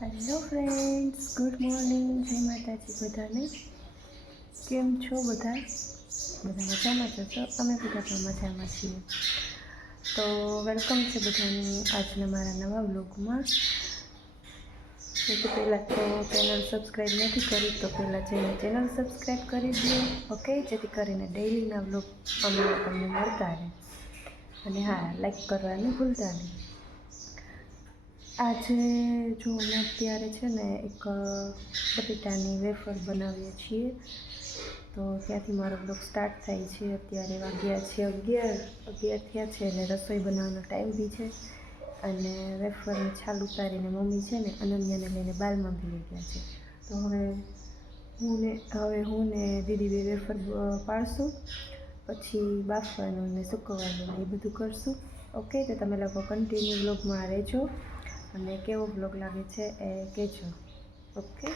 Hello friends, good morning. જય માતાજી બધાને. કેમ છો બધા મજામાં છો? અમે બધા પણ મજામાં છીએ. તો વેલકમ છે બધાનું આજના મારા નવા વ્લોગમાં. સૌથી પહેલાં તો ચેનલ સબસ્ક્રાઈબ નથી કરી તો પહેલાં જઈને ચેનલ સબસ્ક્રાઈબ કરી દો, ઓકે, જેથી કરીને ડેઈલીના વ્લોગ અમારા તમને મળતા રહે. અને હા, લાઈક કરવાનું ભૂલતા નહીં. આજે જો અમે અત્યારે છે ને એક બટેટાની વેફર બનાવીએ છીએ, તો ત્યાંથી મારો બ્લોગ સ્ટાર્ટ થાય છે. અત્યારે વાગ્યા છે 11 થયા છે અને રસોઈ બનાવવાનો ટાઈમ બી છે. અને વેફરની છાલ ઉતારીને મમ્મી છે ને અનન્યાને લઈને બાલમાં ભૂલી ગયા છે. તો હવે હું ને દીદી બે વેફર પાડશું, પછી બાફવાનું ને સૂકવવાનું એ બધું કરશું. ઓકે, તો તમે લોકો કન્ટિન્યુ વ્લોગમાં રહેજો અને કેવો બ્લોગ લાગે છે એ કહેજો. ઓકે,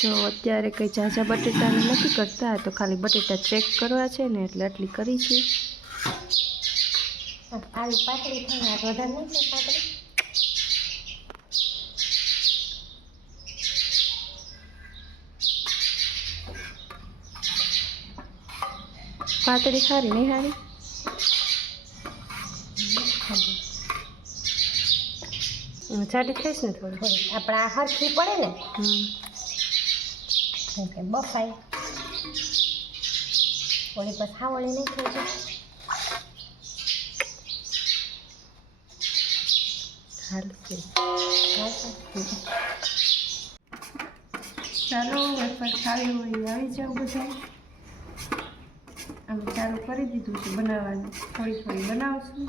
જો અત્યારે કંઈ ઝાઝા બટેટાને નથી કરતા, તો ખાલી બટેટા ચેક કરવા છે ને એટલે આટલી કરી છે. આવી પાતળી થાય વધારે નહીં થાય પાતળી સારી નહીં સારી જાડી થઈશ ને થોડી આપણે આ હરખી પડે ને કે બફાય ઓલી પર ખાવળી નહીં થઈ જાય. ચાલો વેફર ખાવી હોય આવી જાવ બધા. અમે ચાલુ કરી દીધું છે બનાવવાનું, થોડી થોડી બનાવશું.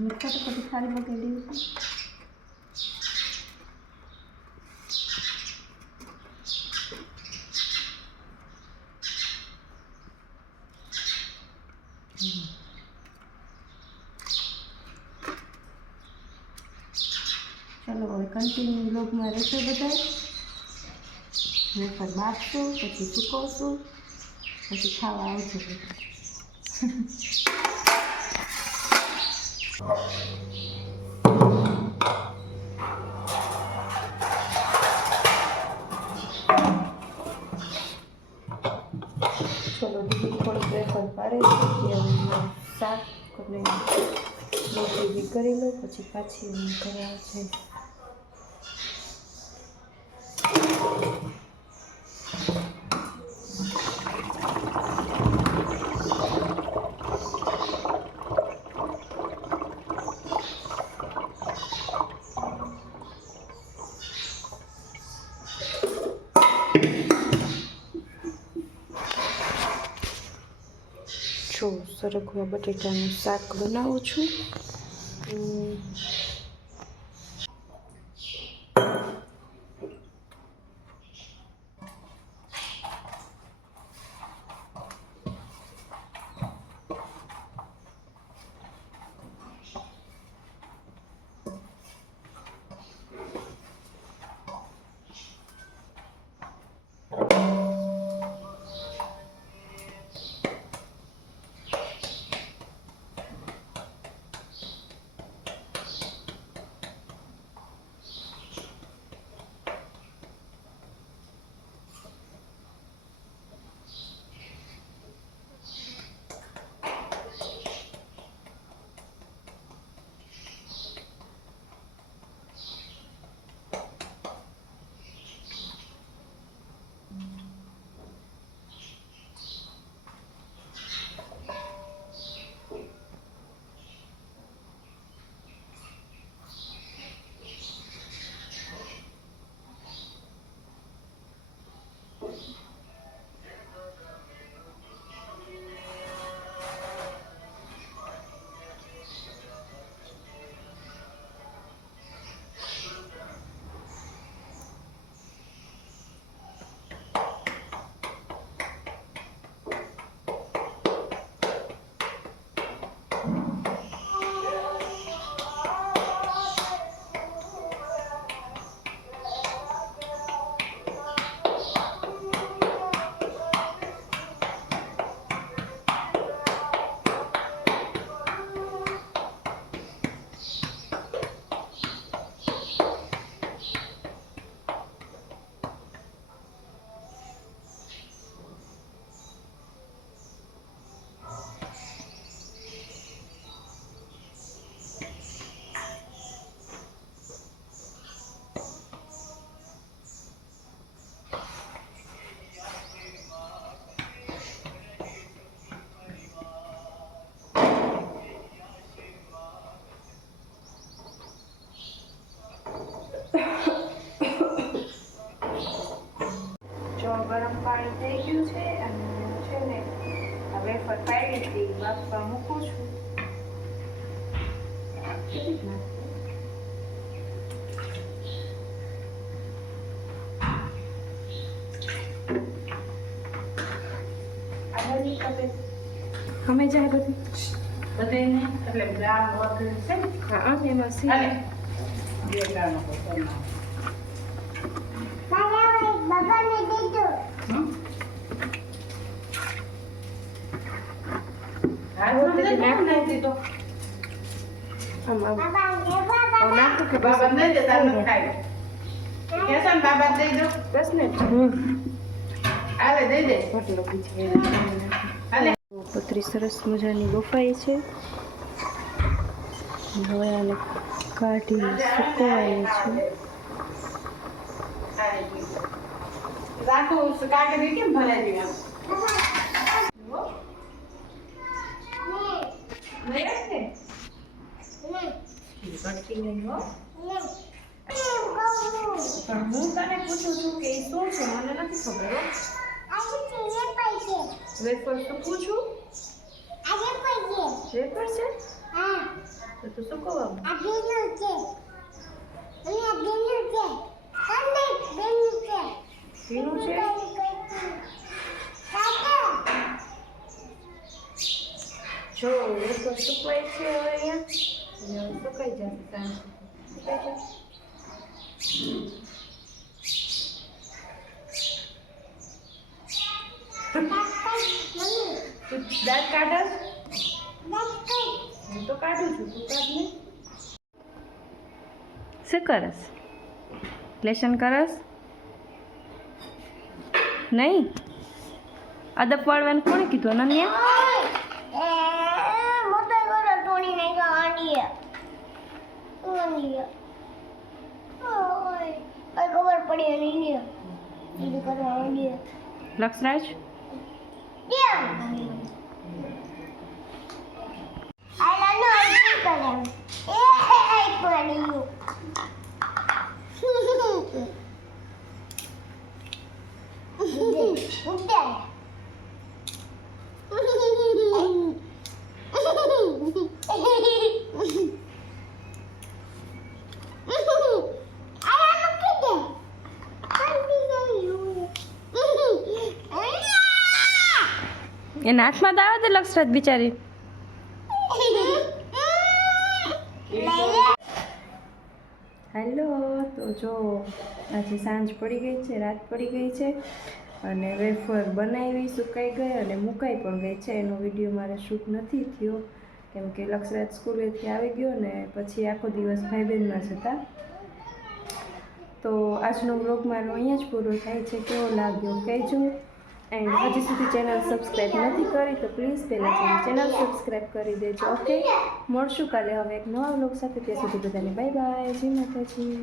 મીઠા તો કદી ખાલી મૂકી દઈશું. ચાલો હવે કન્ટિન્યુ બ્લોગમાં રહેશે બધા. વેફર બાફશું, પછી સૂકવશું, પછી ખાવા આવજો બધા. ચલો દીદી થોડીક વેફર પાડે છે, હું શાક અને રોટલી બી કરી લઉં, પછી પાછી હું કરવા જઈશ. જો સરગવા બટેટાનું શાક બનાવું છું. વેફર પાડી હતી બાફવા મૂકું છું. કેટલીક નાખું? આગળની તપેલી અમે જાય બધી બધેને એટલે ગ્રામ વગર છે ને હા અને એમાં સી હાલે બે ગ્રામ વગર નાખી દીધો આમાં નાખું કે બાબા દઈ દે તાર નથી ખાય કેસન બાબા દઈ દો બસ ને હાલે દઈ દે રોટલો બીજી હાલે પતરી સરસ મજાની બફાઈ છે. હવે આને કાઢીને સુકવવાની છે. રાખું કાકડી કેમ ભરાઈ ગઈ આમ કટકી નહીં હો. પણ હું તને પૂછું છું કે એ શું છે મને નથી ખબર હો. વેફર તો પૂછું વેફર છે તો તું શું કહેવા ભીનું છે. જો વેફર સુકવાય છે હવે અહીંયા અને સુકાઈ જશે સાંજ સુકાઈ જશે. તું દાંત કાઢસ હું તો કાઢું છું તું કાઢ ને. શું કરસ લેશન કરસ નહીં અદબ વાળવાનું કોણે કીધું અનન્યા ખબર પડી લક્ષરાજ એના હાથમાં તો આવે તે લક્ષરાજ બિચારી. હેલો તો જો આજે સાંજ પડી ગઈ છે રાત પડી ગઈ છે અને વેફર બનાવી સુકાઈ ગઈ અને મુકાઈ પણ ગઈ છે. એનો વિડીયો મારે શૂટ નથી થયો કેમ કે લક્ષરાજ સ્કૂલેથી આવી ગયો ને પછી આખો દિવસ ભાઈ બહેનમાં જ હતા. તો આજનો વ્લોગ મારો અહીંયા જ પૂરો થાય છે. કેવો લાગ્યો કહેજો. એન્ડ હજી સુધી ચેનલ સબસ્ક્રાઈબ નથી કરી તો પ્લીઝ પહેલાં ચેનલ સબસ્ક્રાઈબ કરી દેજો. ઓકે મળશું કાલે હવે એક નવા વ્લોગ સાથે. ત્યાં સુધી બધાને બાય બાય. જય માતાજી.